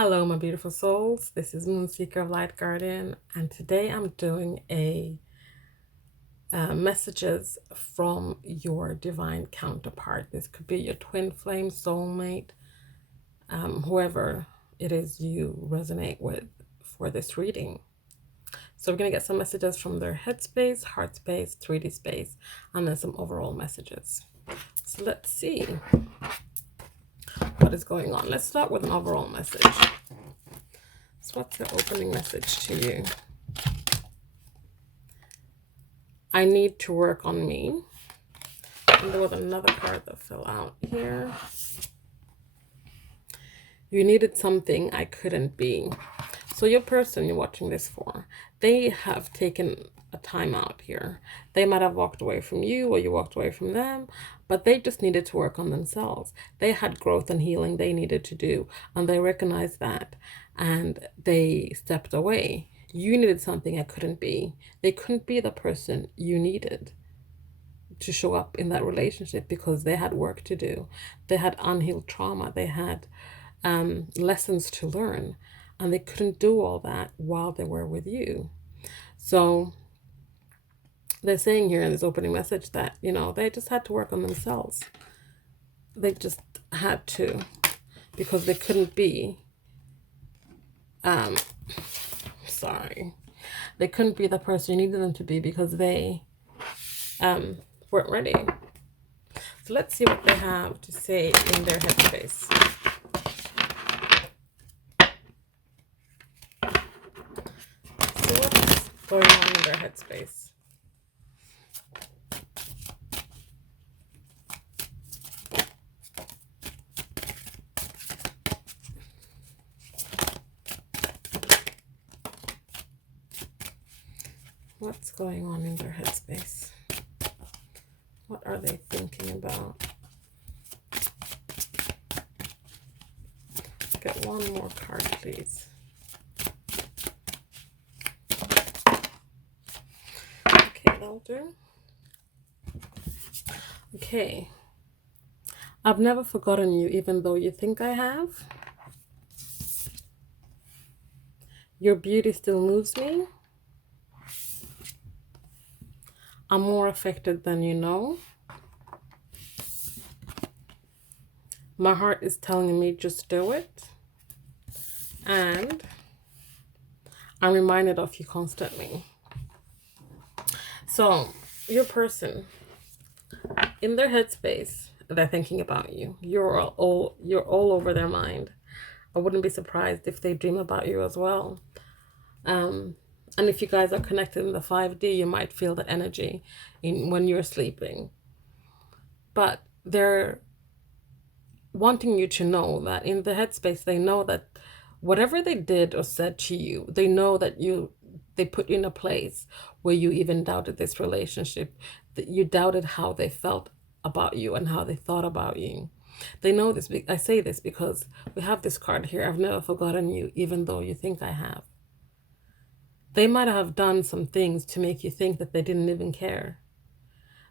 Hello, my beautiful souls. This is Moonseeker of Light Guardian, and today I'm doing a messages from your divine counterpart. This could be your twin flame, soulmate, whoever it is you resonate with for this reading. So we're gonna get some messages from their headspace, heart space, 3D space, and then some overall messages. So let's see what is going on. Let's start with an overall message. So what's the opening message to you? I need to work on me. And there was another card that fell out here. You needed something I couldn't be. So your person you're watching this for, they have taken a time out here. They might have walked away from you or you walked away from them, but they just needed to work on themselves. They had growth and healing they needed to do, and they recognized that, and they stepped away. You needed something I couldn't be. They couldn't be the person you needed to show up in that relationship because they had work to do. They had unhealed trauma. They had lessons to learn, and they couldn't do all that while they were with you. So they're saying here in this opening message that, they just had to work on themselves. They just had to, because they couldn't be, they couldn't be the person you needed them to be because they weren't ready. So let's see what they have to say in their headspace. So what's going on in their headspace? What's going on in their headspace? What are they thinking about? Get one more card, please. Okay, that'll do. Okay. I've never forgotten you, even though you think I have. Your beauty still moves me. I'm more affected than you know. My heart is telling me just do it. And I'm reminded of you constantly. So your person, in their headspace, they're thinking about you. You're all over their mind. I wouldn't be surprised if they dream about you as well. And if you guys are connected in the 5D, you might feel the energy when you're sleeping. But they're wanting you to know that in the headspace, they know that whatever they did or said to you, they know that they put you in a place where you even doubted this relationship, that you doubted how they felt about you and how they thought about you. They know this. I say this because we have this card here. I've never forgotten you, even though you think I have. They might have done some things to make you think that they didn't even care.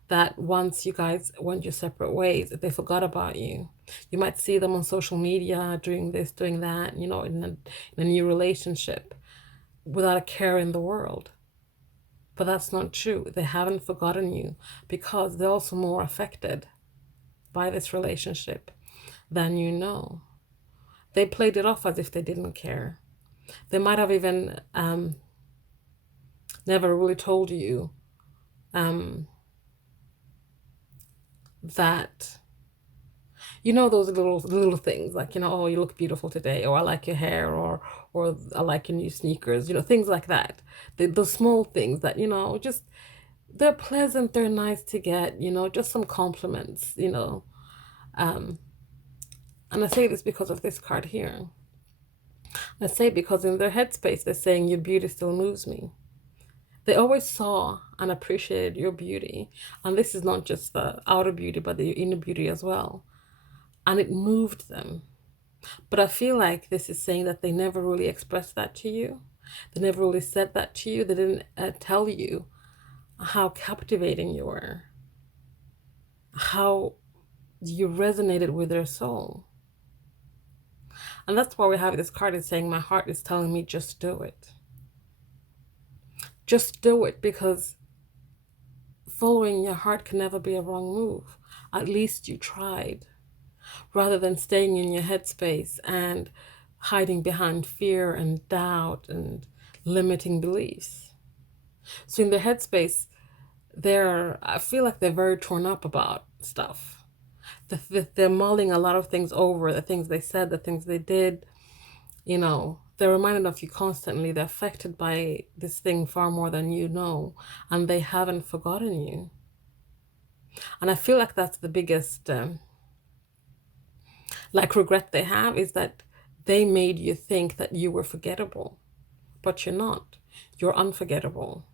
That once you guys went your separate ways, they forgot about you. You might see them on social media doing this, doing that, in a new relationship without a care in the world. But that's not true. They haven't forgotten you because they're also more affected by this relationship than you know. They played it off as if they didn't care. They might have even never really told you that, those little things like, oh, you look beautiful today, or I like your hair, or I like your new sneakers, things like that. The small things that, just they're pleasant, they're nice to get, just some compliments, and I say this because of this card here. I say because in their headspace they're saying your beauty still moves me. They always saw and appreciated your beauty, and this is not just the outer beauty but the inner beauty as well, and it moved them. But I feel like this is saying that they never really expressed that to you. They never really said that to you. They didn't tell you how captivating you were, how you resonated with their soul. And that's why we have this card is saying, my heart is telling me, just do it. Just do it, because following your heart can never be a wrong move. At least you tried, rather than staying in your headspace and hiding behind fear and doubt and limiting beliefs. So in their headspace, I feel like they're very torn up about stuff. They're mulling a lot of things over, the things they said, the things they did. You know, they're reminded of you constantly. They're affected by this thing far more than you know, and they haven't forgotten you. And I feel like that's the biggest regret they have, is that they made you think that you were forgettable, but you're not. You're unforgettable.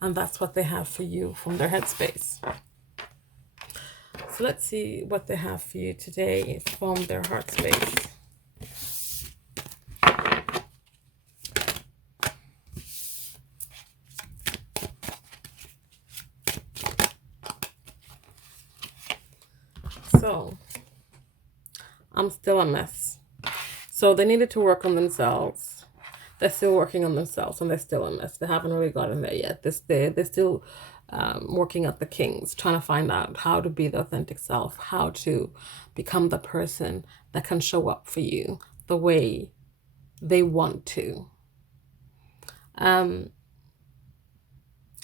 And that's what they have for you from their headspace. So let's see what they have for you today from their heart space. So, I'm still a mess. So they needed to work on themselves. They're still working on themselves, and they're still a mess. They haven't really gotten there yet. They're still working at the Kings, trying to find out how to be the authentic self, how to become the person that can show up for you the way they want to. I'm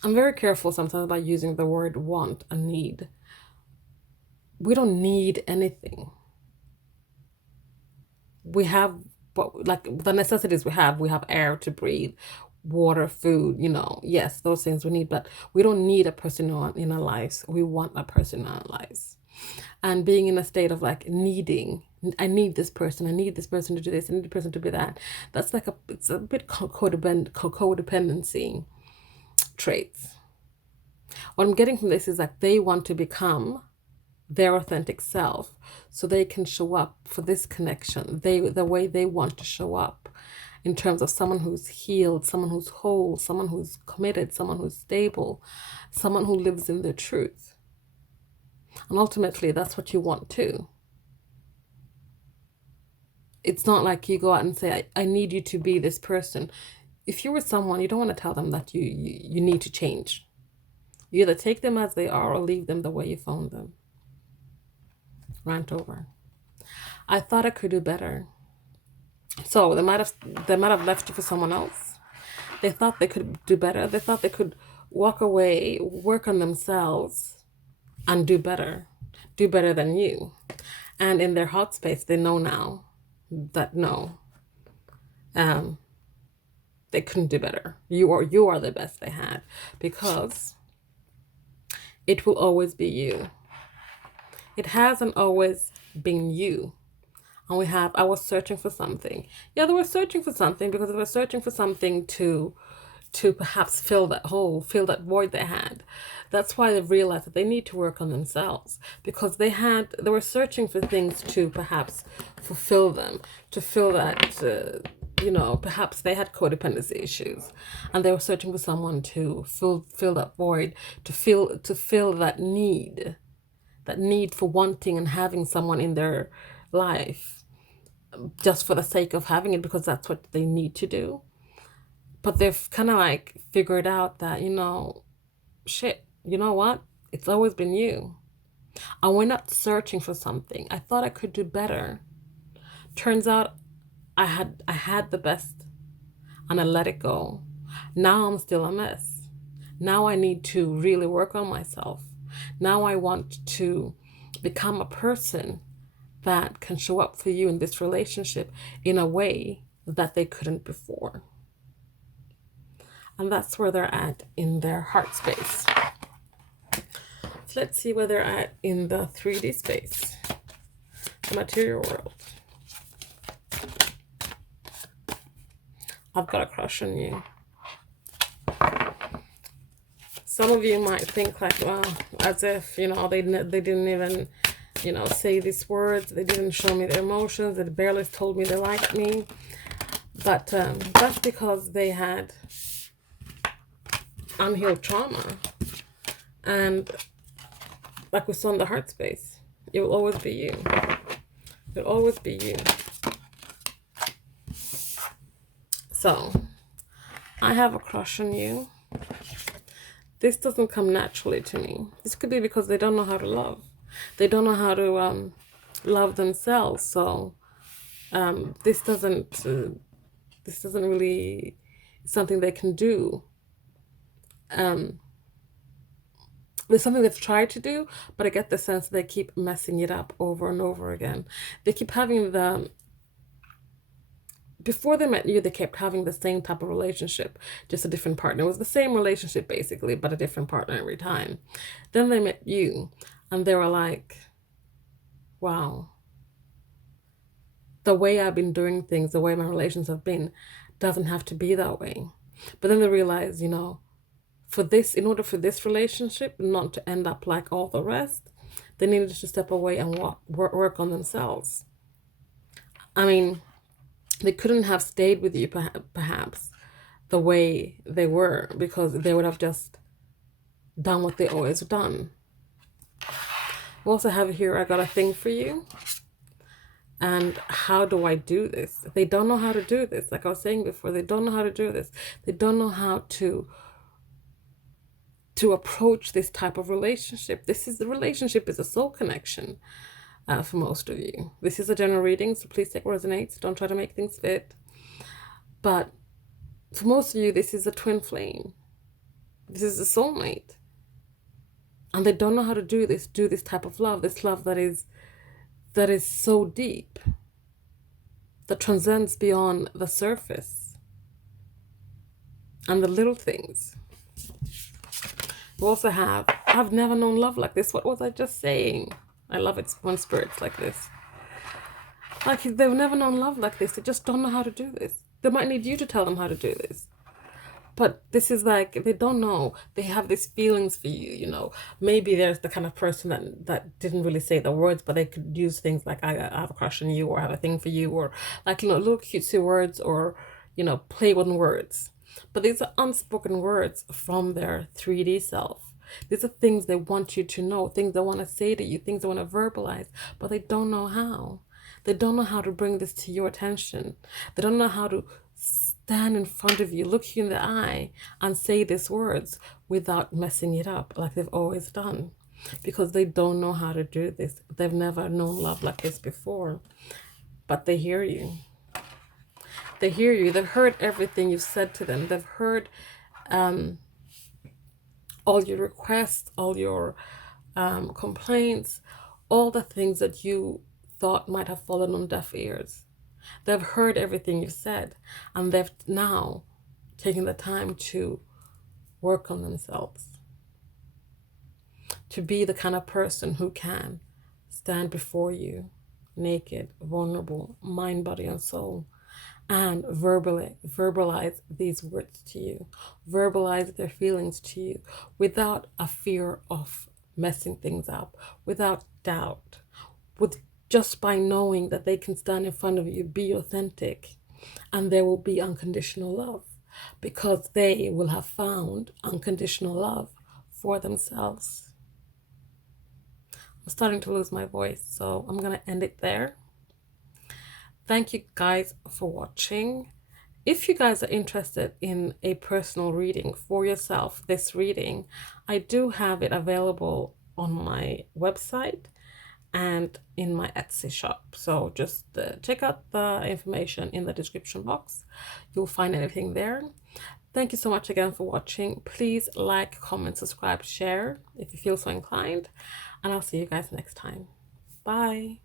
very careful sometimes about using the word want and need. We don't need anything. We have, like, the necessities we have air to breathe, water, food, yes, those things we need, but we don't need a person in our lives. We want a person in our lives. And being in a state of like needing, I need this person, I need this person to do this, I need this person to be that. That's like it's a bit codependency traits. What I'm getting from this is like they want to become their authentic self so they can show up for this connection the way they want to show up, in terms of someone who's healed, someone who's whole, someone who's committed, someone who's stable, someone who lives in their truth. And ultimately that's what you want too. It's not like you go out and say, I need you to be this person. If you're with someone, you don't want to tell them that you need to change. You either take them as they are or leave them the way you found them. Rant over. I thought I could do better. So they might have left you for someone else. They thought they could do better. They thought they could walk away, work on themselves, and do better than you. And in their heart space, they know now that no, they couldn't do better. You are the best they had, because it will always be you. It hasn't always been you. And I was searching for something. Yeah, they were searching for something because they were searching for something to perhaps fill that hole, fill that void they had. That's why they realized that they need to work on themselves, because they were searching for things to perhaps fulfill them, to fill that, perhaps they had codependency issues, and they were searching for someone to fill that void, to fill that need for wanting and having someone in their life just for the sake of having it, because that's what they need to do. But they've kind of like figured out that, shit, you know what? It's always been you. And we're not searching for something. I thought I could do better. Turns out I had the best, and I let it go. Now I'm still a mess. Now I need to really work on myself. Now I want to become a person that can show up for you in this relationship in a way that they couldn't before. And that's where they're at in their heart space. So let's see where they're at in the 3D space, the material world. I've got a crush on you. Some of you might think like, well, as if, they didn't even, say these words. They didn't show me their emotions. They barely told me they liked me. But that's because they had unhealed trauma. And like we saw in the heart space, it will always be you. It will always be you. So, I have a crush on you. This doesn't come naturally to me. This could be because they don't know how to love. They don't know how to love themselves. So, this doesn't really something they can do. There's something they've tried to do, but I get the sense they keep messing it up over and over again. They keep having before they met you, they kept having the same type of relationship, just a different partner. It was the same relationship basically, but a different partner every time. Then they met you and they were like, wow, the way I've been doing things, the way my relations have been, doesn't have to be that way. But then they realize, in order for this relationship not to end up like all the rest, they needed to step away and work on themselves. I mean, they couldn't have stayed with you perhaps the way they were, because they would have just done what they always done. We also have here, I got a thing for you. And how do I do this? They don't know how to do this. Like I was saying before, they don't know how to do this. They don't know how to approach this type of relationship. The relationship is a soul connection for most of you. This is a general reading, so please take what resonates. Don't try to make things fit. But for most of you, this is a twin flame. This is a soulmate. And they don't know how to do this type of love, this love that is so deep, that transcends beyond the surface and the little things. We also have, I've never known love like this. What was I just saying? I love it when spirits like this. Like, they've never known love like this. They just don't know how to do this. They might need you to tell them how to do this. But this is like, they don't know. They have these feelings for you, Maybe there's the kind of person that didn't really say the words, but they could use things like, I have a crush on you, or I have a thing for you, or like, little cutesy words, or, play on words. But these are unspoken words from their 3D self. These are things they want you to know, things they want to say to you, things they want to verbalize, but they don't know how. They don't know how to bring this to your attention. They don't know how to stand in front of you, look you in the eye, and say these words without messing it up like they've always done. Because they don't know how to do this. They've never known love like this before. But they hear you. They hear you. They've heard everything you've said to them. They've heard all your requests, all your complaints, all the things that you thought might have fallen on deaf ears. They've heard everything you've said, and they've now taken the time to work on themselves, to be the kind of person who can stand before you naked, vulnerable, mind, body, and soul, and verbalize these words to you, verbalize their feelings to you without a fear of messing things up, without doubt, just by knowing that they can stand in front of you, be authentic, and there will be unconditional love, because they will have found unconditional love for themselves. I'm starting to lose my voice, so I'm going to end it there. Thank you guys for watching. If you guys are interested in a personal reading for yourself, this reading, I do have it available on my website and in my Etsy shop. So just check out the information in the description box. You'll find anything there. Thank you so much again for watching. Please like, comment, subscribe, share if you feel so inclined. And I'll see you guys next time. Bye.